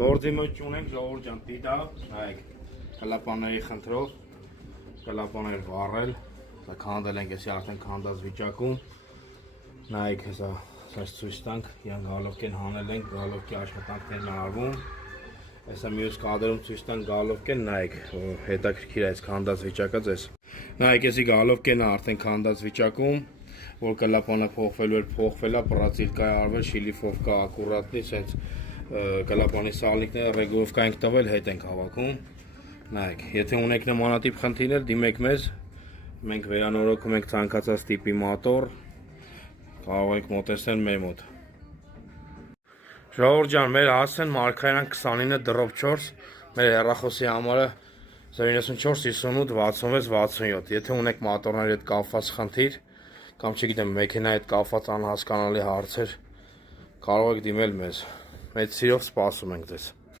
Գործի մեջ ունենք ժողովուրդ ջան, պիտա, նայեք, կլապաների խնդրով, կլապաներ վառել, քանդել ենք էսի արդեն քանդած վիճակում, նայեք հեսա ցույց տանք, իրենք գալովկեն հանել ենք, գալովկի աշխատանքներն արվում, հեսա մյուս կադրում ցույց տանք գալովկեն, նայեք, հետաքրքիր է այս քանդած վիճակը ձեզ, նայեք էսի գալովկեն արդեն քանդած վիճակում, որ կլապանը փոխվելու էր, փոխվել է, պրացիլկա է արվել, շիլիֆովկա ակուրատնի, սենց կլապանի սալնիկները ռեգովկա ենք տվել, հետ ենք հավաքում, նայեք, եթե ունեք նմանատիպ խնդիրներ, դիմեք մեզ, մենք վերանորոգում ենք ցանկացած տիպի մատոր, կարող եք մոտեցնել մեր մոտ։ Ժողովուրդ ջան, մեր հասցեն Մարգարյան 29-4, մեր հեռախոսի համարը 094 58 66 67, եթե ունեք մատորների հետ կապված խնդիր, կամ չգիտեմ, մեքենայի հետ կապված անհասկանալի հարցեր, կարող եք դիմել մեզ։ Մեծ սիրով սպասում ենք ձեզ։